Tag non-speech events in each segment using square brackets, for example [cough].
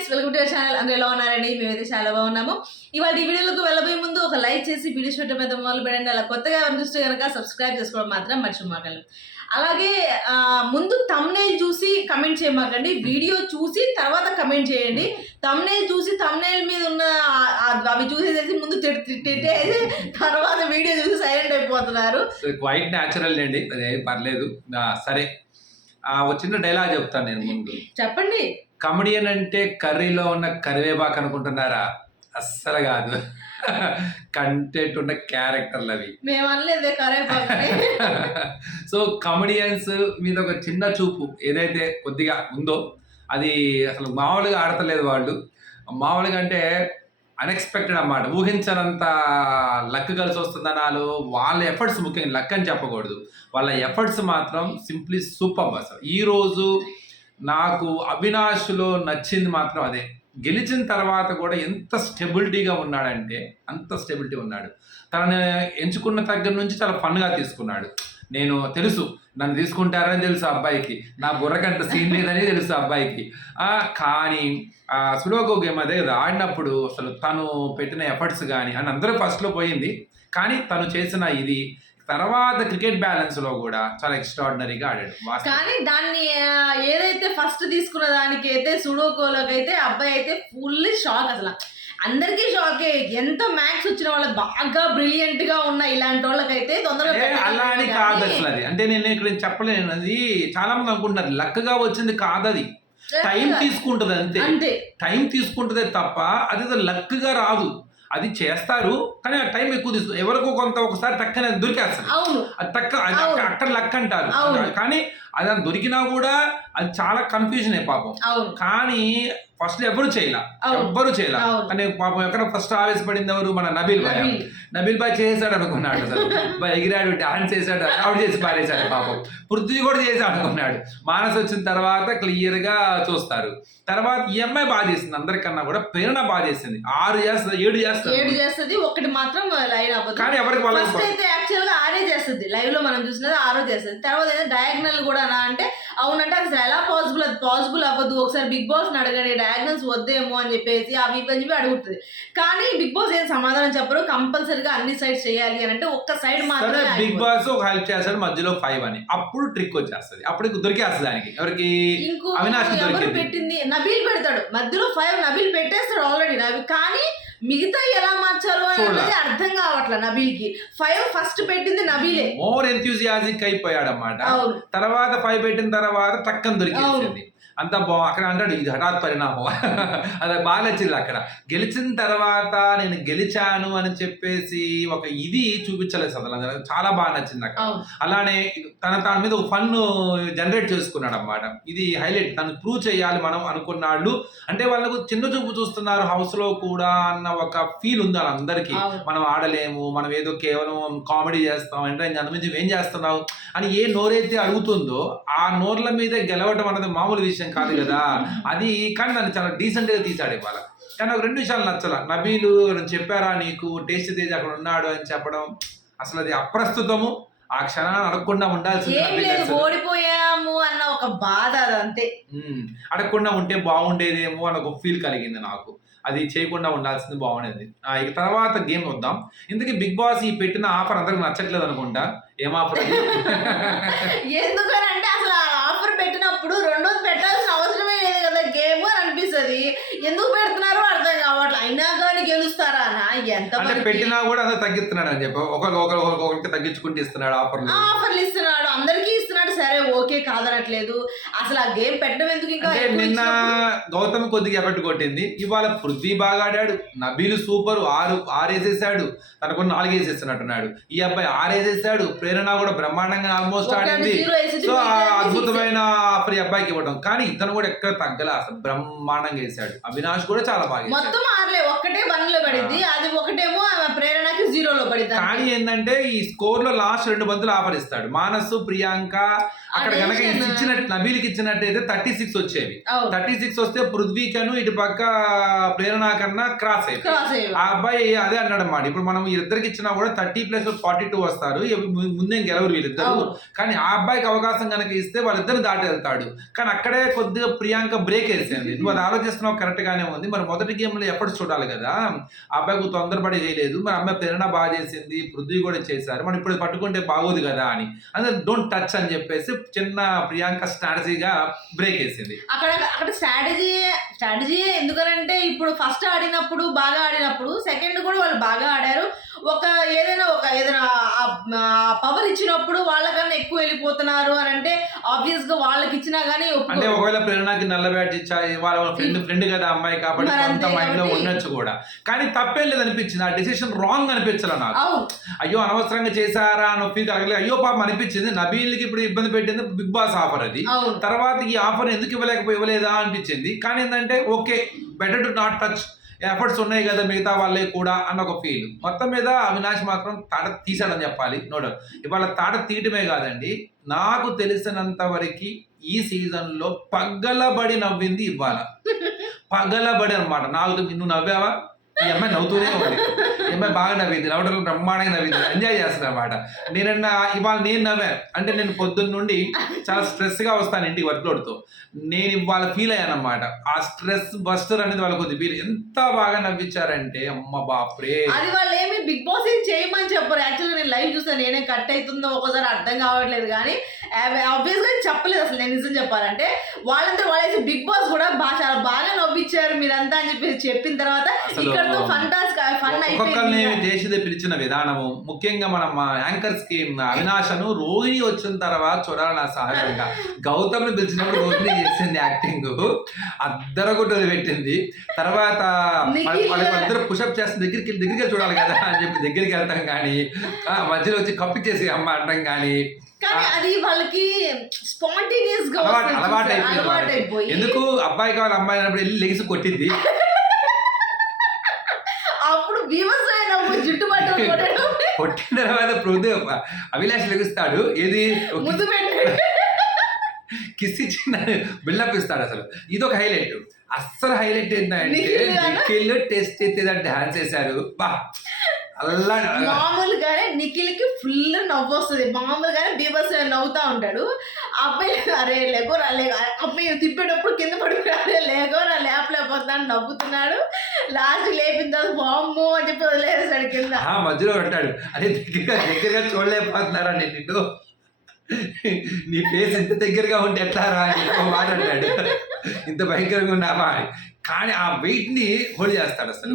Friends welcome to channel అందరూ ఎలా ఉన్నారండి? మేమైతే చాలా బాగున్నాము. ఇవాళ ఈ వీడియోలకు వెళ్ళబోయే ముందు ఒక లైక్ చేసి వీడియో చూడటం మీద మొదలు పెట్టండి. అలా కొత్తగా అనిపిస్తే కనుక సబ్స్క్రైబ్ చేసుకోవడం మాత్రం మర్చిపోమాకండి అలాగే ముందు తమ్నేల్ చూసి కమెంట్ చేయమాకండి. వీడియో చూసి తర్వాత కమెంట్ చేయండి. తమ్నేల్ చూసి తమ్నేల్ మీద ఉన్న అవి చూసేసేసి ముందు తిట్- తిట్- తిట్టేసి తర్వాత వీడియో చూసి సైలెంట్ అయిపోతున్నారు. క్వైట్ న్యాచురల్ అండి. పర్లేదు. సరే. చిన్న డైలాగ్ చెప్తాను నేను ముందు. చెప్పండి. కమెడియన్ అంటే కర్రీలో ఉన్న కరివేపాకు అనుకుంటున్నారా? అస్సలు కాదు. కంటెంట్ ఉన్న క్యారెక్టర్లు అవి. సో కమెడియన్స్ మీద ఒక చిన్న చూపు ఏదైతే కొద్దిగా ఉందో అది అసలు మామూలుగా ఆడతలేదు వాళ్ళు. మామూలుగా అంటే అన్ఎక్స్పెక్టెడ్ అన్నమాట. ఊహించనంత లక్ కలిసి వస్తుందనాలు వాళ్ళ ఎఫర్ట్స్ ముఖ్యంగా లక్ అని చెప్పకూడదు. వాళ్ళ ఎఫర్ట్స్ మాత్రం సింప్లీ సూపర్ అసలు. ఈరోజు నాకు అవినాష్లో నచ్చింది మాత్రం అదే. గెలిచిన తర్వాత కూడా ఎంత స్టెబిలిటీగా ఉన్నాడంటే అంత స్టెబిలిటీ ఉన్నాడు. తనని ఎంచుకున్న దగ్గర నుంచి చాలా ఫన్గా తీసుకున్నాడు. నేను తెలుసు నన్ను తీసుకుంటారని తెలుసు ఆ అబ్బాయికి. నా బుర్రకంట సీన్ లేదని తెలుసు ఆ అబ్బాయికి. కానీ ఆ సులోగో గేమ్ అదే కదా ఆడినప్పుడు అసలు తను పెట్టిన ఎఫర్ట్స్ కానీ అని అందరూ ఫస్ట్లో పోయింది. కానీ తను చేసిన ఇది తర్వాత క్రికెట్ బ్యాలెన్స్లో కూడా చాలా ఎక్స్ట్రాడినరీగా ఆడాడు. కానీ దాన్ని ఏదైతే ఫస్ట్ తీసుకున్న దానికి అయితే సుడోకోలోకి అయితే అబ్బాయి అయితే ఫుల్ షాక్ అసలు. అందరికీ షాకే ఎంత మ్యాథ్స్ వచ్చిన వాళ్ళకి బాగా బ్రిలియంట్గా ఉన్న ఇలాంటి వాళ్ళకైతే తొందరగా అలా అని కాదు అసలు అది. అంటే నేను ఇక్కడ చెప్పలేను అది చాలా మంది అనుకుంటున్నారు లక్కగా వచ్చింది కాదు అది టైం తీసుకుంటది అంతే. టైం తీసుకుంటదే తప్ప అది ఏదో లక్గా రాదు. అది చేస్తారు కానీ ఆ టైం ఎక్కువ తీసుకు ఎవరికో కొంత ఒకసారి టక్కనే టక్క. అక్క- అక్కడ లక్ అంటారు. కానీ అది దొరికినా కూడా అది చాలా కన్ఫ్యూజన్ పాపం. కానీ ఫస్ట్ ఎవరు చేయలే. ఎవ్వరు చేయలే. కానీ పాపం ఎక్కడ ఫస్ట్ ఆవేశపడింది ఎవరు? మన నబీల్ భాయ్ నబీల్. బాయ్ చేశాడు అనుకున్నాడు అసలు. బాయ్ ఎగిరాడు డాన్స్ చేశాడు అవుట్ చేసి పారేశాడు పాపం. పృథ్వీ కూడా చేశాడు అనుకున్నాడు. మానస్ వచ్చిన తర్వాత క్లియర్గా చూస్తారు. తర్వాత ఈ అమ్మాయి బాగా చేసింది. అందరికన్నా కూడా ప్రేరణ బాగా చేసింది. ఆరు చేస్తుంది ఏడు చేస్తుంది. ఏడు చేస్తుంది ఒకటి మాత్రం లైన్ అవ్వదు. కానీ ఎవరికి వాళ్ళకి అయితే యాక్చువల్గా ఆరే చేస్తుంది. లైవ్లో మనం చూసినది ఆరో చేస్తుంది. తర్వాత డయాగ్నల్ కూడా అంటే అవునంటే అసలు ఎలా పాసిబుల్ అది పాసిబుల్ అవ్వదు. ఒకసారి బిగ్ బాస్ అడగండి డయాగ్నల్స్ వద్దేమో అని చెప్పేసి అవి అని చెప్పి అడుగుతుంది. కానీ బిగ్ బాస్ ఏం సమాధానం చెప్పరు? కంపల్సరీగా అన్ని సైడ్స్ చేయాలి అని అంటే ఒక్క సైడ్ మాత్రమే బిగ్. బాస్ ఒక హెల్ప్ చేస్తాడు మధ్యలో ఫైవ్ అని. అప్పుడు ట్రిక్ వచ్చేస్తుంది. అప్పుడు దొరికేస్తుంది దానికి. ఎవరికి? ఇంకో. పెట్టింది? నబీల్ పెడతాడు. మధ్యలో ఫైవ్ నబీల్ పెట్టేస్తాడు ఆల్రెడీ కానీ మిగతా ఎలా మార్చాలో అనేది. అర్థం కావట్లే నబీల్కి ఫైవ్ ఫస్ట్ పెట్టింది నబీలే. మోర్ ఎంతూజియాజిక్ అయిపోయాడు అన్నమాట తర్వాత ఫైవ్ పెట్టిన తర్వాత టక్కన దొరికేసింది. అంత బా అక్కడ అంటాడు ఇది హఠాత్ పరిణామం. [laughs] అది బాగా నచ్చింది అక్కడ. గెలిచిన తర్వాత నేను గెలిచాను అని చెప్పేసి ఒక ఇది చూపించలేదు అసలు చాలా బాగా నచ్చింది అక్కడ. అలానే తన తన మీద ఒక ఫన్ జనరేట్ చేసుకున్నాడు అన్నమాట ఇది హైలైట్. తను ప్రూవ్ చేయాలి మనం అనుకున్నాళ్ళు. అంటే వాళ్ళకు చిన్న చూపు చూస్తున్నారు హౌస్లో కూడా అన్న ఒక ఫీల్ ఉంది అవును. మనం ఆడలేము. మనం ఏదో కేవలం కామెడీ చేస్తాం. అంటే ఇంకా అంతమించి ఏం చేస్తున్నావు? అని ఏ నోరైతే అడుగుతుందో ఆ నోర్ల మీద గెలవటం అనేది మామూలు విషయం కాదు కదా. అది కానీ నన్ను చాలా డీసెంట్గా తీసాడు ఇవాళ. కానీ ఒక రెండు విషయాలు నచ్చల. నబీలు చెప్పారా నీకు? టేస్ట్ తేజ్ అక్కడ ఉన్నాడు అని చెప్పడం. అసలు అది అప్రస్తుతము. ఆ క్షణాన్ని అడగకుండా ఉండాల్సింది. ఓడిపోయాము అన్న ఒక బాధ అదంతే అడగకుండా ఉంటే బాగుండేదేమో అని ఒక ఫీల్ కలిగింది నాకు. అది చేయకుండా ఉండాల్సింది బాగుండేది. ఇక తర్వాత గేమ్ వద్దాం. ఇంతకీ బిగ్ బాస్ ఈ పెట్టిన ఆఫర్ అందరికి నచ్చట్లేదు అనుకుంటా. ఏం ఆఫర్ [laughs] ఎందుకనంటే అసలు ఆ ఆఫర్ పెట్టినప్పుడు రెండోది పెట్టాల్సిన అవసరమే లేదు కదా గేమ్ అనిపిస్తుంది? ఎందుకు పెడుతున్నారో అర్థం కావట్లేదు అయినా కానీ గెలుస్తారా నా ఎంత పెట్టినా కూడా అందరూ తగ్గిస్తున్నాడు అని చెప్పి. ఒకరు ఒకరు ఒకరికి తగ్గించుకుంటూ ఇస్తున్నాడు ఆఫర్లు. ఆఫర్లు ఇస్తున్నాడు. ఓకే కాదనట్లేదు. అసలు ఆ గేమ్ పెట్టడం ఎందుకు ఇంకా నిన్న? గౌతమ్ కొద్దిగా ఎఫెక్ట్ కొట్టింది. ఇవాళ పృథ్వీ బాగా ఆడాడు. నబీలు సూపర్. ఆరు ఆరేసేసాడు. తనకు నాలుగు వేసేస్తున్నట్టున్నాడు ఈ అబ్బాయి ఆరేసేసాడు. ప్రేరణ కూడా బ్రహ్మాండంగా ఆల్మోస్ట్ ఆడింది. సో. అద్భుతమైన ఈ అబ్బాయికి ఇవ్వడం కానీ ఇతను కూడా ఎక్కడ తగ్గలే. అసలు బ్రహ్మాండంగా వేసాడు. అవినాష్ కూడా చాలా బాగా. మొత్తం ఆర్లే. ఒక్కటే వన్లో పడింది. అది ఒకటేమో ప్రేరణకి జీరోలో పడింది కానీ ఏంటంటే ఈ స్కోర్లో లాస్ట్ రెండు బంతులు ఆఫర్ ఇస్తాడు. మానస్ ప్రియాంక అక్కడ కనుక ఇచ్చినట్టు నబీల్కి ఇచ్చినట్టయితే థర్టీ సిక్స్ వచ్చేవి. థర్టీ సిక్స్ వస్తే పృథ్వీకను ఇటు పక్క ప్రేరణ కన్నా క్రాస్ అయ్యి ఆ అబ్బాయి అదే అన్నాడు అన్నమాట ఇప్పుడు మనం ఇద్దరికి ఇచ్చినా కూడా థర్టీ ప్లస్ ఫార్టీ టూ వస్తారు. ముందే గెలవరు వీళ్ళిద్దరు. కానీ ఆ అబ్బాయికి అవకాశం కనుక ఇస్తే వాళ్ళిద్దరు దాటి వెళ్తాడు. కానీ అక్కడే కొద్దిగా ప్రియాంక బ్రేక్ వేసింది. నువ్వు అది ఆలోచిస్తున్నావు కరెక్ట్ గానే ఉంది. మరి మొదటి గేమ్లో ఎఫర్ట్స్ చూడాలి కదా. ఆ అబ్బాయికి తొందరపడి చేయలేదు. మరి అమ్మాయి ప్రేరణ బాగా చేసింది. పృథ్వీ కూడా చేశారు. మరి ఇప్పుడు పట్టుకుంటే బాగోదు కదా అని. అందుకే డోంట్ టచ్ అని చెప్పేసి చిన్న ప్రియాంక స్ట్రాటజీగా బ్రేక్ వేసింది. అక్కడ అక్కడ స్ట్రాటజీ స్ట్రాటజీ ఎందుకనంటే ఇప్పుడు ఫస్ట్ ఆడినప్పుడు బాగా ఆడినప్పుడు సెకండ్ కూడా వాళ్ళు బాగా ఆడారు. ఒక ఏదైనా ఒక ఏదైనా పవర్ ఇచ్చినప్పుడు వాళ్ళకన్నా ఎక్కువ వెళ్ళిపోతున్నారు అని అంటే ఆబ్వియస్గా వాళ్ళకి ఇచ్చినా గానీ అంటే. ఒకవేళ ప్రేరణకి నల్ల బ్యాట్ ఇచ్చా వాళ్ళ ఫ్రెండ్ ఫ్రెండ్ కదా అమ్మాయి కాబట్టి అంతే మైండ్లో ఉండొచ్చు కూడా. కానీ తప్పేం లేదు అనిపించింది ఆ డిసిషన్ రాంగ్ అనిపించాల నాకు. అయ్యో అనవసరంగా చేశారా అని ఫీల్ కలగలేదు అయ్యో పాపం అనిపించింది. నబీల్కి ఇప్పుడు ఇబ్బంది పెట్టింది బిగ్ బాస్ ఆఫర్ అది. తర్వాత ఈ ఆఫర్ ఎందుకు ఇవ్వలేకపోయి ఇవ్వలేదా అనిపించింది. కానీ ఏంటంటే okay better to not touch efforts ఉన్నాయి కదా మిగతా వాళ్ళే కూడా అన్న ఒక ఫీల్ మొత్తం మీద అవినాష్ మాత్రం తాట తీసాడని చెప్పాలి నోడల్ ఇవాళ తాట తీయటమే కాదండి నాకు తెలిసినంత వరకు ఈ సీజన్లో పగలబడి నవ్వింది ఇవాళ. [laughs] పగలబడి అనమాట నాకు నువ్వు నవ్వావా? ఈ అమ్మాయి నవ్వుతూనే ఉంది. ఈ అమ్మాయి బాగా నవ్వింది. నవ్వడం బ్రహ్మాండంగా నవ్వింది. ఎంజాయ్ చేస్తుంది అనమాట నేనన్నా ఇవాళ నేను నవ్వాను. అంటే నేను పొద్దున్న నుండి చాలా స్ట్రెస్గా వస్తాను ఇంటికి వర్క్ నేను ఇవాళ ఫీల్ అయ్యాను అనమాట ఆ స్ట్రెస్ బస్టర్ అనేది వాళ్ళకి కొద్ది మీరు ఎంత బాగా నవ్వించారంటే అమ్మ బాప్రే. అది వాళ్ళు ఏమి బిగ్ బాస్ ఏం చేయమని చెప్పారు. యాక్చువల్గా నేను లైవ్ చూసాను నేనే కట్ అవుతుందో ఒకసారి అర్థం కావట్లేదు కానీ ఆబ్వియస్గా చెప్పలేదు అసలు నేను నిజం చెప్పాలంటే. వాళ్ళంతా వాళ్ళేసి బిగ్ బాస్ కూడా బాగా చాలా బాగా నవ్వించారు మీరంతా అని చెప్పేసి చెప్పిన తర్వాత ఇక్కడతో ఫంటాస్ ఫన్ అయిపోయింది దేశదే పిలిచిన విధానము ముఖ్యంగా మనం మా యాంకర్స్కి అవినాశను రోహిణి వచ్చిన తర్వాత చూడాలి నా సహజంగా [laughs] గౌతమ్ని పిలిచినప్పుడు రోహిణి చేసింది యాక్టింగ్ అద్దరగొట్టు పెట్టింది. తర్వాత నిఖిల్. వాళ్ళిద్దరు పుషప్ చేస్తే దగ్గరికి దగ్గరికి చూడాలి కదా అని చెప్పి దగ్గరికి వెళ్తాం కానీ మధ్యలో వచ్చి కప్పిచ్చేసి అమ్మ అంటాం కానీ కానీ అది వాళ్ళకి స్పాంటేనియస్గా అలవాటు అలవాటు. అయిపోయి ఎందుకు అబ్బాయి కావాలి అమ్మాయి అయినప్పుడు వెళ్ళి లెగిసి కొట్టింది? అప్పుడు భీమసేన జుట్టు కొట్టిన తర్వాత పృథు అవినాష్ లెగుస్తాడు. ఏది? పెట్టాడు కిస్ ఇచ్చిన బిల్డప్ ఇస్తాడు అసలు. ఇది ఒక హైలైట్. అస్సలు హైలైట్ ఏంటంటే నిఖిల్ టెస్ట్ ఎత్తేదంటే డాన్స్ చేశారు బా. మామూలుగానే నిఖిల్కి ఫుల్ నవ్వు వస్తుంది. మామూలుగానే బీభత్స నవ్వుతా ఉంటాడు. అబ్బాయి అరే లేకోరా లే అబ్బాయి తిప్పేటప్పుడు కింద పడిపోయి అరే లేకోరా లేపలేకపోతున్నా అని నవ్వుతున్నాడు. లాస్ట్ లేపిన తర్వాత బాంబు అని చెప్పి వదిలేసాడు కింద. ఆ మధ్యలో అంటాడు అరే దగ్గరగా దగ్గరగా చూడలేకపోతున్నారా నేను నిన్ను? నీ ఫేస్ ఇంత దగ్గరగా ఉంటే ఎట్లా రా అని మాట అంటాడు ఇంత భయంకరంగా ఉన్నావా. కానీ ఆ వెయిట్ని హోల్డ్ చేస్తాడు అసలు.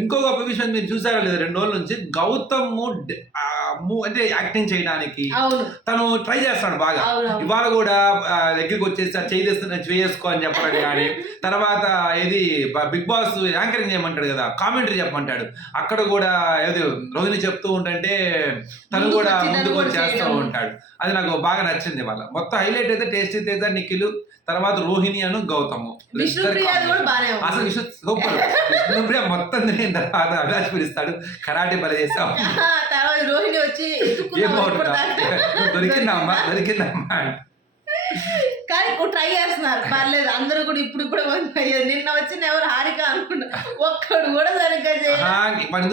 ఇంకో గొప్ప విషయం మీరు చూసారో లేదు రెండు రోజుల నుంచి గౌతమ్ అంటే యాక్టింగ్ చేయడానికి తను ట్రై చేస్తాడు బాగా. ఇవాళ కూడా దగ్గరికి వచ్చేసి "సార్, చేయి తెస్తున్నా చేసుకో అని చెప్పడం కానీ [laughs] తర్వాత ఏది బ- బిగ్ బాస్ యాంకరింగ్ చేయమంటాడు కదా కామెంటరీ చెప్పమంటాడు. అక్కడ కూడా ఏది రోహిణి చెప్తూ ఉంటుంటే తను కూడా ముందుకు కూడా వచ్చి చేస్తూ చేయడం. ఉంటాడు. అది నాకు బాగా నచ్చింది వాళ్ళ మొత్తం హైలైట్ అయితే టేస్టీ తేజ నిఖిల్ తర్వాత రోహిణి అను గౌతమ్. అసలు విష్ణు సూపర్. విష్ణుప్రియ మొత్తం తిరిగిన తర్వాత అభిలాష్ పిలుస్తాడు. కరాటే పని చేసాం తర్వాత రోహిణి వచ్చి. దొరికిందమ్మా దొరికిందమ్మా కానీ ట్రై చేస్తున్నారు. పర్లేదు అందరూ కూడా ఇప్పుడు ఇప్పుడు నిన్న వచ్చిన ఎవరు హారిక అనుకున్నా ఒక్కడు కూడా సరిగ్గా చేయాలి.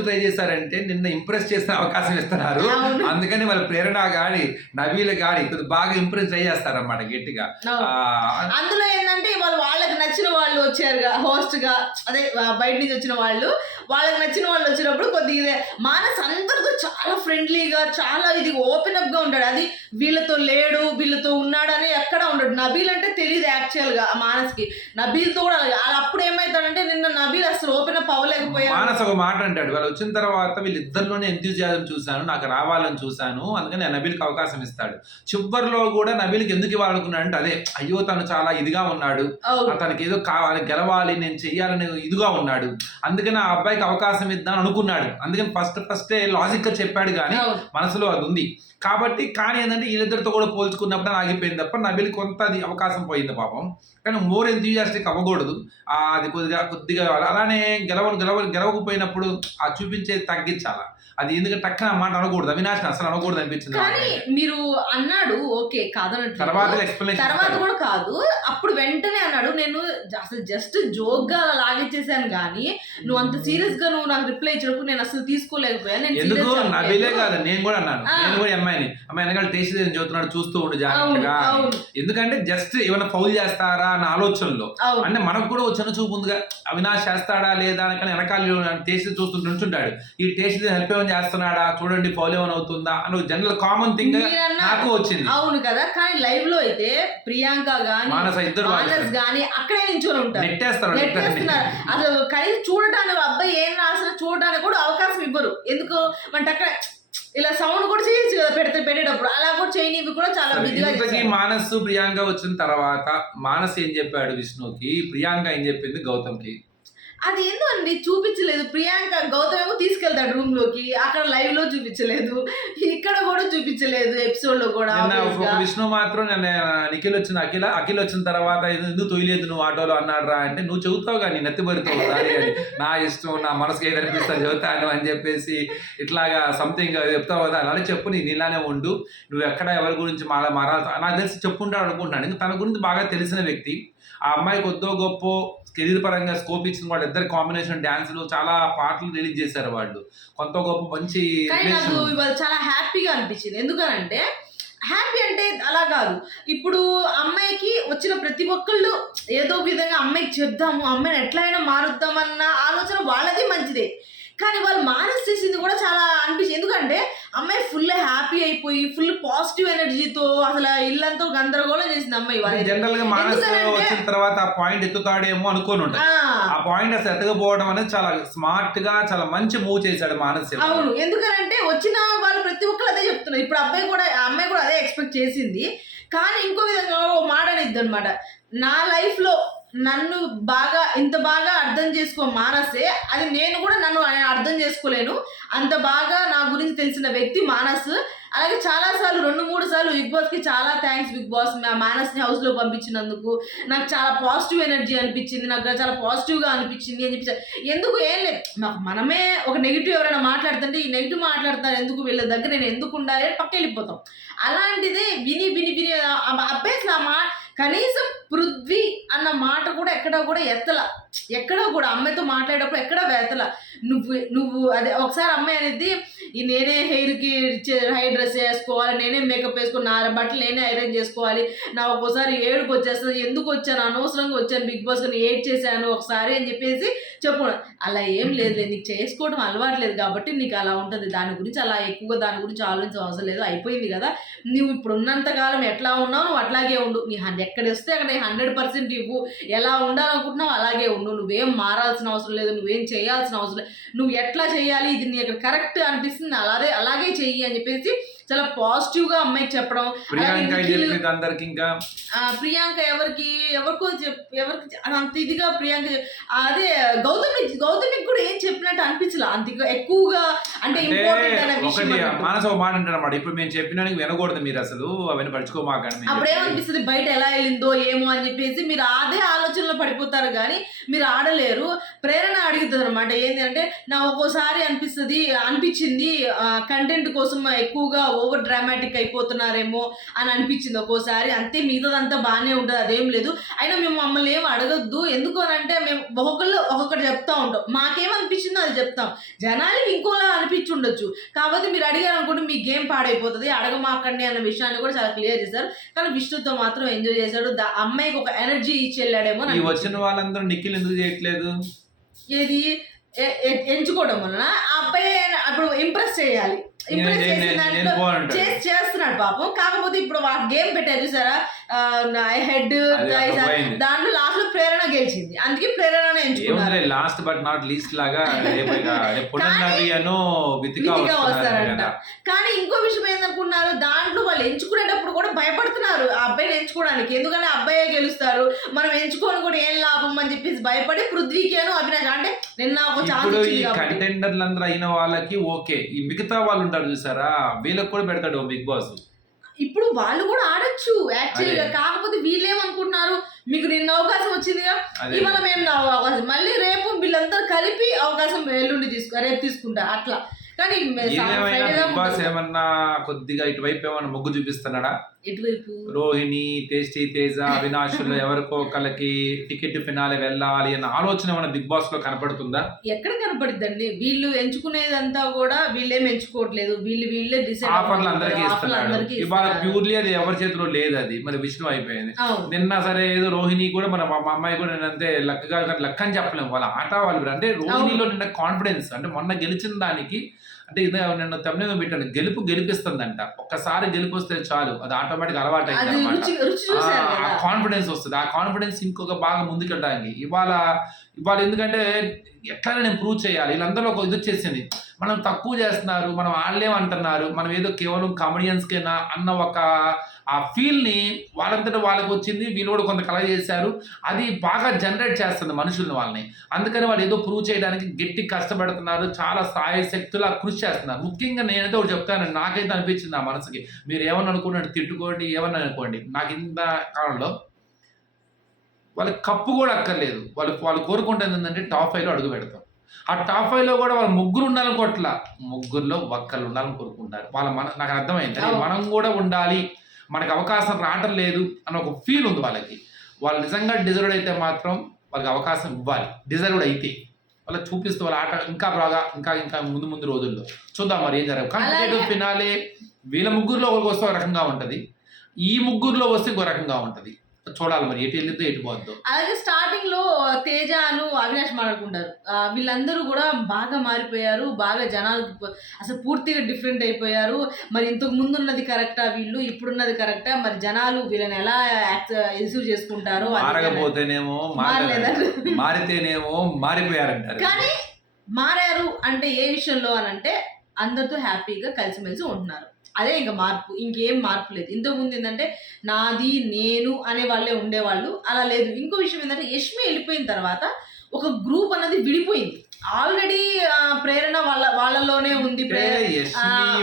ట్రై చేశారంటే నిన్న ఇంప్రెస్ చేసిన అవకాశం ఇస్తున్నారు. అందుకని వాళ్ళ ప్రేరణ గాని నవీల కొద్దిగా బాగా ఇంప్రెస్ ట్రై చేస్తారన్నమాట గట్టిగా. అందులో ఏంటంటే వాళ్ళు వాళ్ళకి నచ్చిన వాళ్ళు వచ్చారు హోస్ట్గా అదే బయట నుంచి వచ్చిన వాళ్ళు. వాళ్ళకి నచ్చిన వాళ్ళు వచ్చినప్పుడు కొద్దిగా ఇదే. మానస్ అందరితో చాలా ఫ్రెండ్లీగా చాలా ఇది ఓపెన్ అప్గా ఉంటాడు. అది వీళ్ళతో లేడు వీళ్ళతో ఉన్నాడు అని ఎక్కడ ఉండడు. నబీల్ అంటే తెలియదు యాక్చువల్గా మానస్కి. నబీల్తో కూడా అలాగే. అలా అప్పుడు ఏమవుతాడు అసలు ఓపెన్ అప్ మానస్ ఒక మాట అంటాడు. వాళ్ళు వచ్చిన తర్వాత వీళ్ళిద్దరిలోనే ఎంతూజియాజం చూశాను. నాకు రావాలని చూశాను. అందుకని నబీల్కి అవకాశం ఇస్తాడు. చివరిలో కూడా నబీల్కి ఎందుకు ఇవ్వాలనుకున్నాడు అంటే అదే అయ్యో తను చాలా ఇదిగా ఉన్నాడు. తనకి ఏదో కావాలి గెలవాలి నేను చెయ్యాలని ఇదిగా ఉన్నాడు. అందుకని ఆ అబ్బాయికి అవకాశం ఇద్దాం అనుకున్నాడు. అందుకని ఫస్ట్ ఫస్టే లాజిక్గా చెప్పాడు కానీ. మనసులో అది ఉంది. కాబట్టి కానీ ఏంటంటే వీళ్ళిద్దరితో కూడా పోల్చుకున్నప్పుడు ఆగిపోయింది తప్ప నబిల్ కొంత అది అవకాశం పోయింది పాపం. కానీ మోర్ ఎంతూజియాస్టిక్ అవ్వకూడదు. అది కొద్దిగా కొద్దిగా అలానే గెలవను గెలవ గెలవకపోయినప్పుడు ఆ చూపించేది తగ్గించాలా. అది ఎందుకంటే టక్కన మాట అనకూడదు. అవినాష్ అసలు అనకూడదు అనిపించింది కానీ. మీరు అన్నాడు ఓకే కాదనట్లేదు. తర్వాత తర్వాత కూడా కాదు. అప్పుడు వెంటనే అన్నాడు నేను అసలు జస్ట్ జోక్గా అలా లాగిచ్చేసాను కానీ నువ్వు అంత సీరియస్గా నువ్వు నాకు రిప్లై ఇచ్చినప్పుడు నేను అసలు తీసుకోలేకపోయాను నేను ఎందుకు? నవ్విలే. కాదు నేను కూడా అన్నాను. నేను కూడా అమ్మాయిని అమ్మాయి వెనకాల టేస్ట్ ఏం చదువుతున్నాడు చూస్తూ ఉండు జాగ్రత్తగా ఎందుకంటే జస్ట్ ఏమైనా ఫౌల్ చేస్తారా అన్న ఆలోచనలో. అంటే మనకు కూడా వచ్చిన చూపు ఉందిగా అవినాష్ చేస్తాడా లేదా అని వెనకాల టేస్ట్ చూస్తూ నుంచుంటాడు. ఈ టేస్ట్ హెల్ప్ ఏమైనా చేస్తున్నాడా చూడండి ఫౌల్ ఏమైనా అవుతుందా అని జనరల్ కామన్ థింగ్ నాకు వచ్చింది. అవును కదా కానీ లైవ్లో అయితే ప్రియాంక గాని మానస ఇద్దరు అక్కడే నించొని ఉంటారు. నెట్టేస్తారు నెట్టేస్తున్నారు. అసలు కనీసం చూడటానికి అబ్బాయి ఏం రాసినా చూడడానికి కూడా అవకాశం ఇవ్వరు. ఎందుకు? అంటే అక్కడ ఇలా సౌండ్ కూడా చేయొచ్చు కదా పెడితే పెట్టేటప్పుడు. అలా కూడా చేయనివి కూడా చాలా ఇంతకీ మానస్ ప్రియాంక వచ్చిన తర్వాత మానస్ ఏం చెప్పాడు విష్ణుకి? ప్రియాంక ఏం చెప్పింది గౌతమ్కి? అది ఏందో అండి చూపించలేదు. ప్రియాంక గౌతమ్ ఏమో తీసుకెళ్తాడు రూమ్లోకి. అక్కడ లైవ్లో చూపించలేదు. ఇక్కడ కూడా చూపించలేదు ఎపిసోడ్లో కూడా. విష్ణు మాత్రం నిన్న నిఖిల్ వచ్చిన అఖిల. అఖిల్ వచ్చిన తర్వాత ఎందుకు తొయ్యలేదు నువ్వు ఆటోలో అన్నాడు రా అంటే నువ్వు చెబుతావు కానీ నెత్తి పడుతావు నా ఇష్టం నా మనసుకి ఏది అనిపిస్తా చెబుతాను అని చెప్పేసి ఇట్లాగా సంథింగ్ చెప్తావు కదా అలానే చెప్పు నీ నీలానే ఉండు. నువ్వు ఎక్కడ ఎవరి గురించి మారాల్సి నాకు తెలిసి చెప్పుంటాడు అనుకుంటున్నాను. ఇంకా తన గురించి బాగా తెలిసిన వ్యక్తి. ఆ అమ్మాయి కొద్దో గొప్ప కెరీర్ పరంగా స్కోప్ ఇచ్చిన వాళ్ళు ఇద్దరు కాంబినేషన్ డాన్సులు చాలా పాటలు రిలీజ్ చేశారు వాళ్ళు. కొంత గొప్ప మంచి చాలా హ్యాపీగా అనిపించింది. ఎందుకనంటే హ్యాపీ అంటే అలా కాదు. ఇప్పుడు అమ్మాయికి వచ్చిన ప్రతి ఒక్కళ్ళు ఏదో విధంగా అమ్మాయికి చెప్దాము అమ్మాయిని ఎట్లయినా మారుద్దామన్న ఆలోచన వాళ్ళది మంచిదే. కానీ వాళ్ళు మానస్ చేసింది కూడా చాలా అనిపించింది. ఎందుకంటే అమ్మాయి ఫుల్ హ్యాపీ అయిపోయి ఫుల్ పాజిటివ్ ఎనర్జీతో అసలు ఇల్లంతా గందరగోళం చేసింది అమ్మాయి జనరల్గా మానస్ ఎందుకంటే- వచ్చిన తర్వాత ఆ పాయింట్ ఎత్తుతాడేమో అనుకోని ఉంటాయి ఆ. పాయింట్ అసలు ఎత్తకపోవడం అనేది చాలా స్మార్ట్గా చాలా మంచి మూవ్ చేశాడు మానస్ అవును. ఎందుకనంటే వచ్చిన వాళ్ళు ప్రతి ఒక్కరు అదే చెప్తున్నారు. ఇప్పుడు అబ్బాయి కూడా ఆ అమ్మాయి కూడా అదే ఎక్స్పెక్ట్ చేసింది. కానీ ఇంకో విధంగా ఓ మాట అనేది అనమాట నా లైఫ్లో నన్ను బాగా ఇంత బాగా అర్థం చేసుకో మానసే అది నేను కూడా నన్ను అర్థం చేసుకోలేను. అంత బాగా నా గురించి తెలిసిన వ్యక్తి మానస్. అలాగే చాలా సార్లు రెండు మూడు సార్లు బిగ్ బాస్కి చాలా థ్యాంక్స్ బిగ్ బాస్ మా మానస్ని హౌస్లో పంపించినందుకు. నాకు చాలా పాజిటివ్ ఎనర్జీ అనిపించింది నాకు చాలా పాజిటివ్గా అనిపించింది అని చెప్పి ఎందుకు ఏం లేదు. మాకు మనమే ఒక నెగిటివ్ ఎవరైనా మాట్లాడుతుంటే ఈ నెగిటివ్ మాట్లాడతారు ఎందుకు వీళ్ళ దగ్గర నేను ఎందుకు ఉండాలి అని పక్క వెళ్ళిపోతాం. అలాంటిదే విని విని విని అబ్బాయి మా కనీసం పృథ్వీ అన్న మాట కూడా ఎక్కడ కూడా ఎత్తల. ఎక్కడో కూడా అమ్మాయితో మాట్లాడేటప్పుడు ఎక్కడ ఎత్తల నువ్వు నువ్వు అదే ఒకసారి అమ్మాయి అనేది నేనే హెయిర్కి హెయిర్ డ్రెస్ వేసుకోవాలి నేనే మేకప్ వేసుకుని నా బట్టలు నేనే ఐరన్ చేసుకోవాలి. నా ఒక్కోసారి ఏడుపు వచ్చేస్తుంది. ఎందుకు వచ్చాను? అనవసరంగా వచ్చాను. బిగ్ బాస్ నేను ఏడ్ చేశాను. ఒకసారి అని చెప్పేసి చెప్పు. అలా ఏం లేదు నీకు చేసుకోవడం అలవాటు లేదు కాబట్టి నీకు అలా ఉంటుంది. దాని గురించి అలా ఎక్కువగా దాని గురించి ఆలోచించడం అవసరం లేదు. అయిపోయింది కదా. నువ్వు ఇప్పుడు ఉన్నంత కాలం ఎట్లా ఉన్నావు? నువ్వు అట్లాగే ఉండు. నీ ఎక్కడ వస్తే అక్కడ హండ్రెడ్ పర్సెంట్ ఇవ్వు. ఎలా ఉండాలనుకుంటున్నావు అలాగే ఉండు. నువ్వేం మారాల్సిన అవసరం లేదు. నువ్వేం చేయాల్సిన అవసరం లేదు. నువ్వు ఎట్లా చేయాలి? ఇది నీ ఇక్కడ కరెక్ట్ అనిపిస్తుంది. అలాగే అలాగే చెయ్యి అని చెప్పేసి చాలా పాజిటివ్గా అమ్మాయికి చెప్పడం. ప్రియాంక చెప్పింది అందరికి ఇంకా ప్రియాంక ఎవరికి ఎవరికో ఎవరికి అంత ఇదిగా ప్రియాంక అదే గౌతమి గౌతమికి కూడా ఏం చెప్పినట్టు అనిపించలే? అంత ఎక్కువగా అంటే ఇంపార్టెంట్ అనే విషయం. మానస ఒక మాట అంటాడు అన్నమాట. ఇప్పుడు మేము చెప్పినానికి వినకూడదు మీరు అసలు అవన్నీ పడుచుకోమాకండి అప్పుడు. ఏమనిపిస్తుంది? బయట ఎలా వెళ్ళిందో ఏమో అని చెప్పేసి మీరు అదే ఆలోచనలో పడిపోతారు కానీ మీరు ఆడలేరు. ప్రేరణ అడుగుతుంది అనమాట ఏంటంటే నా ఒక్కోసారి అనిపిస్తుంది అనిపించింది కంటెంట్ కోసం ఎక్కువగా ఓవర్ డ్రామాటిక్ అయిపోతున్నారేమో అని అనిపించింది ఒక్కోసారి. అంతే మిగతాదంతా బాగానే ఉంటుంది అదేం లేదు. అయినా మేము మమ్మల్ని ఏం అడగొద్దు. ఎందుకు అని అంటే మేము ఒక్కొక్కళ్ళు ఒక్కొక్కటి చెప్తా ఉంటాం. మాకేమనిపించిందో అది చెప్తాం. జనాలకి ఇంకోలా అనిపించి ఉండొచ్చు కాబట్టి మీరు అడిగారు అనుకుంటే మీ గేమ్ పాడైపోతుంది. అడగమాకండి అన్న విషయాన్ని కూడా చాలా క్లియర్ చేశారు. కానీ విష్ణుతో మాత్రం ఎంజాయ్ చేశాడు. దా- అమ్మాయికి ఒక ఎనర్జీ ఇచ్చి వెళ్ళాడేమో. వచ్చిన వాళ్ళందరూ నిఖిల్ ఎందుకు చేయట్లేదు? ఏది? ఎంచుకోవడం వలన. ఆ అబ్బాయి అప్పుడు ఇంప్రెస్ చేయాలి. ఇంప్రెస్ నేను- చేసిన నేను- దాంట్లో నేను పోనంటాడు చేసి చేస్తున్నాడు పాపం. కాకపోతే ఇప్పుడు వాడు గేమ్ పెట్టారు చూసారా? హెడ్. దాంట్లో లాస్ట్లో ప్రేరణ గెలిచింది. అందుకే ప్రేరణ ఎంచుకున్నారు. లాస్ట్ బట్ నాట్ లీస్ట్ లాగా వస్తారంట. కానీ ఇంకో విషయం ఏందనుకున్నారు? దాంట్లో వాళ్ళు ఎంచుకునేటప్పుడు కూడా భయపడుతున్నారు ఆ అబ్బాయిని ఎంచుకోవడానికి. ఎందుకంటే అబ్బాయే గెలుస్తారు. మనం ఎంచుకొని కూడా ఏం లాభం అని చెప్పేసి భయపడి పృథ్వీకి అను అభినాష్ అంటే నిన్న ఒక ఛాన్స్ ఇప్పుడు ఈ ఇచ్చింది కాబట్టి. కంటెండర్లు అందరూ అయిన వాళ్ళకి ఓకే. ఈ మిగతా వాళ్ళు ఉంటారు చూసారా? వీళ్ళకి కూడా పెడతాడు బిగ్ బాస్. ఇప్పుడు వాళ్ళు కూడా ఆడొచ్చు. యాక్చువల్గా అదే. కాకపోతే వీళ్ళేమనుకుంటున్నారు? మీకు నిన్న అవకాశం వచ్చిందిగా? ఇవాళ మేము అవకాశం. మళ్ళీ రేపు వీళ్ళందరూ కలిపి అవకాశం ఎల్లుండి తీసుకో రేపు తీసుకుంటా. అట్లా. కానీ. ఏమన్నా కొద్దిగా ఇటువైపు ఏమన్నా మొగ్గు చూపిస్తున్నాడా? ఎటువైపు? రోహిణి టేస్టీ తేజ అవినాషులు ఎవరికో ఒకళ్ళకి టికెట్ ఫినాలే వెళ్ళాలి అన్న ఆలోచన ఏమైనా బిగ్ బాస్లో కనపడుతుందా? ఎక్కడ కనపడిద్దండి? వీళ్ళు ఎంచుకునేదంతా కూడా వీళ్ళేం ఎంచుకోవట్లేదు వీళ్ళు వీళ్ళే డిసైడ్ ఆఫర్లు అందరికీ ఇస్తున్నాడు. ఇవాళ. ప్యూర్లీ అది ఎవరి చేతిలో లేదు అది మరి విష్ణు అయిపోయింది. నిన్న సరే ఏదో రోహిణి కూడా మన మా అమ్మాయి కూడా నేను అంతే లక్కగా లక్క అని చెప్పలేము వాళ్ళ ఆట వాళ్ళు. అంటే రోహిణిలో నిన్న కాన్ఫిడెన్స్ అంటే మొన్న గెలిచిన దానికి అంటే ఇది నిన్న తమిళ పెట్టాను గెలుపు గెలిపిస్తుందంట. ఒక్కసారి గెలుపు వస్తే చాలు. అది ఆటోమేటిక్ అలవాటు ఆ కాన్ఫిడెన్స్ వస్తుంది. ఆ కాన్ఫిడెన్స్ ఇంకొక బాగా ముందుకెళ్ళడానికి. ఇవాళ ఇవాళ ఎందుకంటే ఎట్లా నేను ప్రూవ్ చేయాలి. వీళ్ళందరూ ఒక ఇది వచ్చేసింది. మనం తక్కువ చేస్తున్నారు మనం ఆడలేమంటున్నారు మనం ఏదో కేవలం కమెడియన్స్కేనా అన్న ఒక ఆ ఫీల్ని వాళ్ళంతటా వాళ్ళకి వచ్చింది వీళ్ళు కూడా కొంత కళ చేశారు. అది బాగా జనరేట్ చేస్తుంది మనుషుల్ని వాళ్ళని. అందుకని వాళ్ళు ఏదో ప్రూవ్ చేయడానికి గట్టి కష్టపడుతున్నారు చాలా స్థాయి శక్తులా కృషి చేస్తున్నారు. ముఖ్యంగా నేనైతే ఒకటి చెప్తాను నాకైతే అనిపించింది ఆ మనసుకి. మీరు ఏమని అనుకున్నాడు తిట్టుకోండి ఏమని అనుకోండి. నాకు ఇంత కాలంలో వాళ్ళకి కప్పు కూడా అక్కర్లేదు. వాళ్ళు వాళ్ళు కోరుకుంటుంది ఏంటంటే టాప్ ఫైవ్లో అడుగు పెడతాం. ఆ టాప్ ఫైవ్లో కూడా వాళ్ళు ముగ్గురు ఉండాలని కొట్ల. ముగ్గురులో ఒక్కళ్ళు ఉండాలని కోరుకుంటారు. వాళ్ళ మన నాకు అర్థమైంది. మనం కూడా ఉండాలి. మనకు అవకాశం రావటం లేదు అని ఒక ఫీల్ ఉంది వాళ్ళకి. వాళ్ళు నిజంగా డిజర్వ్డ్ అయితే మాత్రం వాళ్ళకి అవకాశం ఇవ్వాలి. డిజర్వ్డ్ అయితే. వాళ్ళ చూపిస్తూ వాళ్ళ ఆట ఇంకా బాగా ఇంకా ఇంకా ముందు ముందు రోజుల్లో. చూద్దాం మరి ఏం జరగదు అలాగే- ఫినాలే వీళ్ళ ముగ్గురులో ఒకరికి వస్తే ఒక రకంగా ఉంటది. ఈ ముగ్గురులో వస్తే ఇంకో రకంగా ఉంటది. చూడాలి మరి ఎటు వెళ్ళిద్దో ఎటు పోద్దో. అలాగే స్టార్టింగ్లో తేజను అవినాష్ మాట్లాడుకుంటారు. వీళ్ళందరూ కూడా బాగా మారిపోయారు బాగా జనాలకు ప- అసలు పూర్తిగా డిఫరెంట్ అయిపోయారు. మరి ఇంతకు ముందు ఉన్నది కరెక్టా వీళ్ళు ఇప్పుడున్నది కరెక్టా మరి జనాలు వీళ్ళని ఎలా రిసీవ్ చేసుకుంటారో అని. మారకపోతేనేమో. మారితేనేమో మారిపోయారంటారు. కానీ మారారు అంటే ఏ విషయంలో అని అంటే అందరితో హ్యాపీగా కలిసిమెలిసి ఉంటున్నారు. అదే ఇంకా మార్పు ఇంకేం మార్పు లేదు. ఇంతకుముందు ఏంటంటే నాది నేను అనే వాళ్ళే ఉండేవాళ్ళు అలా లేదు. ఇంకో విషయం ఏంటంటే యష్మి వెళ్ళిపోయిన తర్వాత ఒక గ్రూప్ అనేది విడిపోయింది. ఆల్రెడీ ప్రేరణ వాళ్ళ వాళ్ళలోనే ఉంది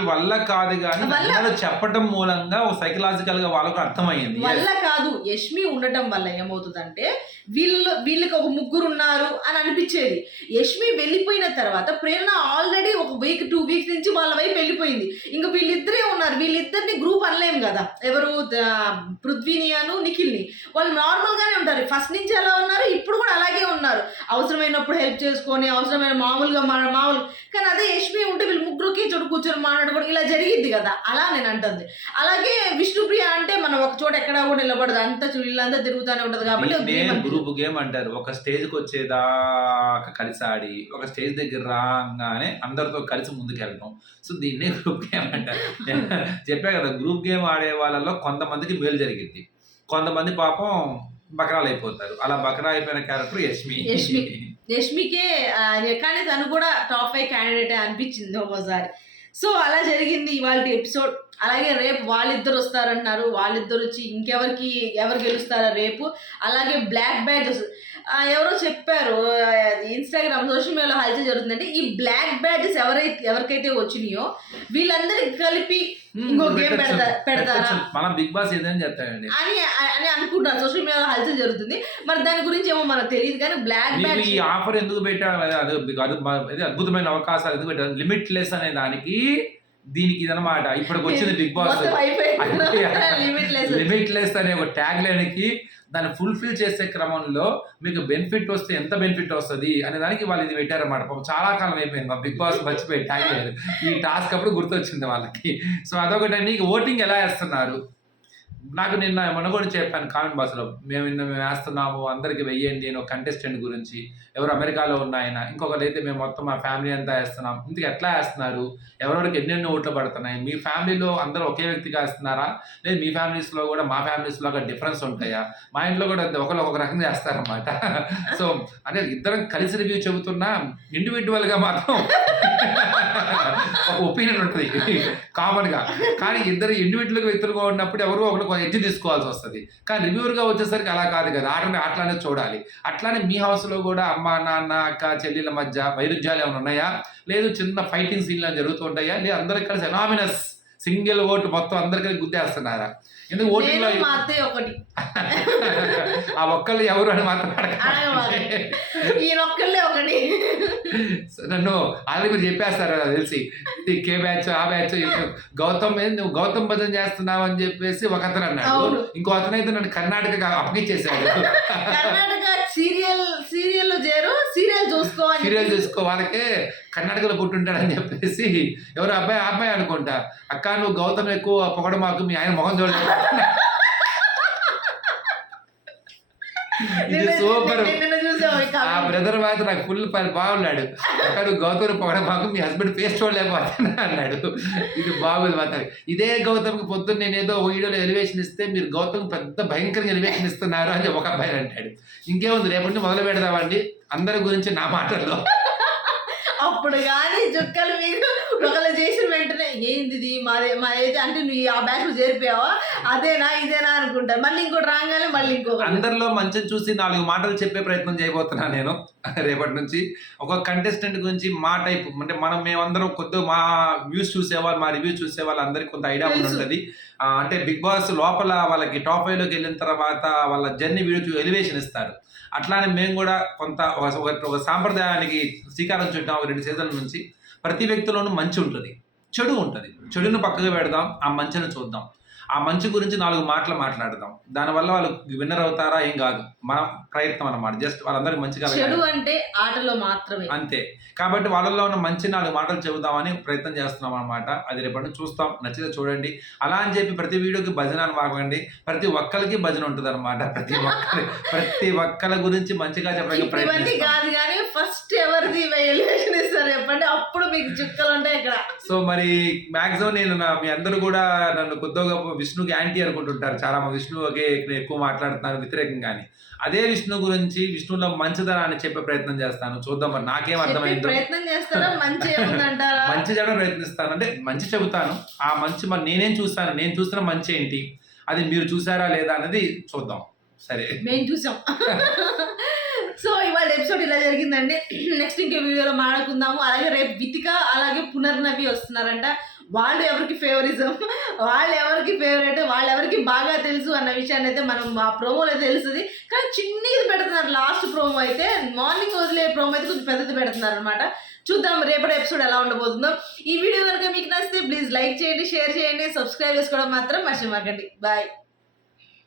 వల్ల కాదు కానీ చెప్పటం మూలంగా సైకలాజికల్గా వాళ్ళకు అర్థమైంది వల్ల కాదు యష్మి ఉండటం వల్ల ఏమవుతుందంటే వీళ్ళు వీళ్ళకి ఒక ముగ్గురు ఉన్నారు అని అనిపించేది. యష్మి వెళ్ళిపోయిన తర్వాత ప్రేరణ ఆల్రెడీ ఒక వీక్ టూ వీక్స్ నుంచి వాళ్ళ వైపు వెళ్ళిపోయింది. ఇంకా వీళ్ళిద్దరే ఉన్నారు. వీళ్ళిద్దరిని గ్రూప్ అనలేం కదా. ఎవరు ద- పృథ్వీని అను నిఖిల్ని. వాళ్ళు నార్మల్ గానే ఉంటారు. ఫస్ట్ నుంచి ఎలా ఉన్నారు ఇప్పుడు కూడా అలాగే ఉన్నారు. అవసరమైనప్పుడు హెల్ప్ చేసుకొని అవసరమైన మామూలుగా మా మామూలు కానీ అదే యష్మి ఉంటే వీళ్ళు ముగ్గురుకి చోటు కూర్చొని మాట్లాడుకోవడం ఇలా జరిగిద్ది కదా. అలా నేను అంటుంది. అలాగే విష్ణుప్రియ అంటే మనం ఒక చోట ఎక్కడా కూడా నిలబడదు. అంతా ఇల్లంతా తిరుగుతూనే ఉంటది కాబట్టి గ్రూప్ గేమ్ అంటారు ఒక స్టేజ్కి వచ్చేదాకా కలిసి ఆడి ఒక స్టేజ్ దగ్గర రాగానే అందరితో కలిసి ముందుకెళ్ళడం సో దీన్నే గ్రూప్ గేమ్ అంటారు చెప్పా కదా గ్రూప్ గేమ్ ఆడే వాళ్ళలో కొంతమందికి మేలు జరిగింది కొంతమంది పాపం బకరాలు అయిపోతారు. అలా బకరా అయిపోయిన క్యారెక్టర్ యష్మి యష్మి. యష్మికే ఆ, కానీ తను కూడా టాప్ ఫైవ్ క్యాండిడేట్ అనిపించింది ఒక్కోసారి. సో అలా జరిగింది ఇవాళ ఎపిసోడ్ అలాగే రేపు వాళ్ళిద్దరు వస్తారన్నారు వాళ్ళిద్దరు వచ్చి ఇంకెవరికి ఎవరు గెలుస్తారో రేపు? అలాగే బ్లాక్ బ్యాగ్స్ ఎవరో చెప్పారు ఇన్స్టాగ్రామ్ సోషల్ మీడియాలో హల్చల్ జరుగుతుందంటే ఈ బ్లాక్ బ్యాడ్జెస్ ఎవరైతే ఎవరికైతే వచ్చినాయో వీళ్ళందరికి కలిపి ఇంకో game పెడతా- పెడతారా? మన బిగ్ బాస్ ఏదైనా చెప్తాడండి అని అని అనుకుంటున్నారు. సోషల్ మీడియాలో హల్చల్ జరుగుతుంది. మరి దాని గురించి ఏమో మనకు తెలియదు కానీ బ్లాక్ మీకు బ్యాడ్జ్ ఈ ఆఫర్ ఎందుకు పెట్టాడు అది అద్భుతమైన అవకాశాలు ఎందుకు పెట్టారు? లిమిట్ లెస్ అనే దానికి దీనికి ఇదనమాట ఇప్పటికి వచ్చింది బిగ్ బాస్ లిమిట్ లెస్ అనే ఒక ట్యాగ్ లైన్కి దాన్ని ఫుల్ఫిల్ చేసే క్రమంలో మీకు బెనిఫిట్ వస్తే ఎంత బెనిఫిట్ వస్తుంది అనే దానికి వాళ్ళు ఇది పెట్టారన్నమాట. పాపం చాలా కాలం అయిపోయింది. మా బిగ్ బాస్ మర్చిపోయి ట్యాగ్ లైన్ ఈ టాస్క్ అప్పుడు గుర్తొచ్చింది వాళ్ళకి. సో అదొకటి నీకు ఓటింగ్ ఎలా వేస్తున్నారు? నాకు నిన్న మనగోడు కూడా చెప్పాను కామెంట్ బాక్స్లో మేము నిన్న మేము వేస్తున్నాము అందరికి వెయ్యండి నేను కంటెస్టెంట్ గురించి. ఎవరు అమెరికాలో ఉన్న ఆయన అయితే మేము మొత్తం మా ఫ్యామిలీ అంతా వేస్తున్నాం. ఇంతకు ఎట్లా వేస్తున్నారు? ఎవరెవరికి ఎన్నెన్నో ఓట్లు పడుతున్నాయి? మీ ఫ్యామిలీలో అందరూ ఒకే వ్యక్తిగా వేస్తున్నారా? లేదు మీ ఫ్యామిలీస్లో కూడా మా ఫ్యామిలీస్లో ఒక డిఫరెన్స్ ఉంటాయా? మా ఇంట్లో కూడా ఒకరు ఒక రకంగా వేస్తారన్నమాట. [laughs] సో అంటే ఇద్దరం కలిసి రివ్యూ చెబుతున్నా ఇండివిజువల్గా మాత్రం [laughs] ఒక ఒపీనియన్ ఉంటుంది కామన్గా కానీ ఇద్దరు ఇండివిజువల్గా వ్యక్తులుగా ఉన్నప్పుడు ఎవరు ఒకరు ఒక ఎడ్జ్ తీసుకోవాల్సి వస్తుంది. కానీ రివ్యూవర్గా వచ్చేసరికి అలా కాదు కదా. ఆటని అట్లానే చూడాలి. అట్లానే మీ హౌస్లో కూడా అమ్మ నాన్న అక్క చెల్లెల మధ్య వైరుధ్యాలు ఏమైనా ఉన్నాయా? లేదు చిన్న ఫైటింగ్ సీన్లు జరుగుతూ ఉంటాయా? లేదు అందరికీ కలిసి ఎనామినస్ సింగిల్ ఓటు మొత్తం అందరికీ గుద్దేస్తున్నారా? ఎందుకు ఓటింగ్లో నేను మా అత్తయ్య ఒకటి. [laughs] ఆ ఒక్కళ్ళు ఎవరు అని మాత్రం ఈయన ఒక్కళ్ళే ఒకటి. నన్ను ఆల్రెడీ మీరు చెప్పేస్తారు నాకు తెలిసి. ఈ కే బ్యాచ్ ఆ బ్యాచ్ గౌతమ్ నువ్వు గౌతమ్ భజన చేస్తున్నావు అని చెప్పేసి ఒక అతను అన్నాడు. ఇంకో అతను అయితే నన్ను కర్ణాటక అప్పగించేశాడు. కర్ణాటక సీరియల్ సీరియల్లో చేరు సీరియల్ చూసుకో అని సీరియల్ చూసుకో వాళ్ళకే కర్ణాటకలో పుట్టుంటాడని చెప్పేసి ఎవరు అబ్బాయి అబ్బాయి అనుకుంటా. అక్క నువ్వు గౌతమ్ ఎక్కువ పొగడ మాకు మీ ఆయన మొహం చూడలేదు. ఇది సూపర్. ఆ. బ్రదర్ మాత్రం నాకు ఫుల్ బాగున్నాడు. అక్క నువ్వు గౌతమ్ పొగడ మాకు మీ హస్బెండ్ ఫేస్ చూడలేకపోతున్నా అన్నాడు. ఇది బాగుంది మాత్రం. ఇదే గౌతమ్కి పొద్దున్న నేను ఏదో వీడియోలో ఎలివేషన్ ఇస్తే మీరు గౌతమ్ పెద్ద భయంకరంగా ఎలివేషన్ ఇస్తున్నారు అని ఒక అబ్బాయి అంటాడు. ఇంకేముంది రేపటి నుంచి మొదలు పెడదామండి. అందరి గురించి నా మాటల్లో. అప్పుడు కానీ చుక్కలు మీరు ఒకళ్ళు చేసిన వెంటనే ఏంది ఇది? మా ఏది అంటే నువ్వు ఆ బ్యాచ్ చేరిపోయావా? అదేనా ఇదేనా అనుకుంటారు మళ్ళీ ఇంకోటి రాగానే మళ్ళీ ఇంకొకటి. అందరిలో మంచిని చూసి నాలుగు మాటలు చెప్పే ప్రయత్నం చేయబోతున్నాను నేను [laughs] రేపటి నుంచి. ఒక కంటెస్టెంట్ గురించి మా టైప్ అంటే మనం మేమందరం కొద్దిగా మా వ్యూస్ చూసేవాళ్ళు మా రివ్యూస్ చూసే వాళ్ళందరికీ కొంత ఐడియా. ఉంటుంది. అంటే బిగ్ బాస్ లోపల వాళ్ళకి టాప్ ఫైవ్లోకి వెళ్ళిన తర్వాత వాళ్ళ జర్నీ వీడియో ఎలివేషన్ ఇస్తారు. అట్లానే మేము కూడా కొంత ఒక సాంప్రదాయానికి శ్రీకారం చుట్టాం ఒక రెండు సీజన్ల నుంచి. ప్రతి వ్యక్తిలోనూ మంచి ఉంటుంది. చెడు ఉంటుంది. చెడును పక్కకు పెడదాం. ఆ మంచిని చూద్దాం. ఆ మంచి గురించి నాలుగు మాటలు మాట్లాడదాం. దానివల్ల వాళ్ళు విన్నర్ అవుతారా ఏం కాదు. మన ప్రయత్నం అన్నమాట. జస్ట్ వాళ్ళందరికీ మంచి చెడు అంటే ఆటలో మాత్రమే. అంతే. కాబట్టి వాళ్ళలో ఉన్న మంచి నాలుగు మాటలు చెబుదామని ప్రయత్నం చేస్తున్నాం అనమాట అది రేపటి చూస్తాం. నచ్చితే చూడండి. అలా అని చెప్పి ప్రతి వీడియోకి భజన అని వాగండి. ప్రతి ఒక్కరికి భజన ఉంటుంది అనమాట ప్రతి ఒక్కరి ప్రతి ఒక్కరి గురించి మంచిగా చెప్పడానికి కానీ ఫస్ట్ ఎవరిది ఎలివేషన్ ఇస్తారు చెప్పండి. అప్పుడు మీకు చుక్కలు ఉంటాయి ఇక్కడ. సో మరి మాక్సిమం నేను మీ అందరూ కూడా నన్ను కొద్దిగా విష్ణుకి యాంటీ అనుకుంటుంటారు. చాలా మంది విష్ణుకి ఎక్కువ మాట్లాడుతున్నారు వ్యతిరేకంగా అని అదే విష్ణు గురించి విష్ణులో మంచిదనాన్ని చెప్పే ప్రయత్నం చేస్తాను. చూద్దాం మరి నాకేం అర్థమైందో. మంచి చేయడం ప్రయత్నిస్తాను. అంటే మంచి చెబుతాను. ఆ మంచి మరి నేనేం చూస్తాను? నేను చూస్తున్న మంచి ఏంటి? అది మీరు చూసారా లేదా అనేది చూద్దాం. సరే. మేము చూసాం. సో ఇవాళ ఎపిసోడ్ ఇలా జరిగిందండి. [clears throat] నెక్స్ట్ ఇంకే వీడియోలో మాట్లాడుకుందాము. అలాగే రేపు వితిక అలాగే పునర్నవి వస్తున్నారంట. వాళ్ళు ఎవరికి ఫేవరిజం వాళ్ళు ఎవరికి ఫేవరెట్ వాళ్ళు ఎవరికి బాగా తెలుసు అన్న విషయాన్ని అయితే మనం ఆ ప్రోమోలో తెలుస్తుంది. కానీ చిన్నది పెడుతున్నారు. లాస్ట్ ప్రోమో అయితే మార్నింగ్ వదిలే ప్రోమో అయితే కొంచెం పెద్దది పెడుతున్నారు అనమాట చూద్దాం రేపటి ఎపిసోడ్ ఎలా ఉండబోతుందో. ఈ వీడియో కనుక మీకు నచ్చితే ప్లీజ్ లైక్ చేయండి షేర్ చేయండి సబ్స్క్రైబ్ చేసుకోవడం మాత్రం మర్చిపోకండి. బాయ్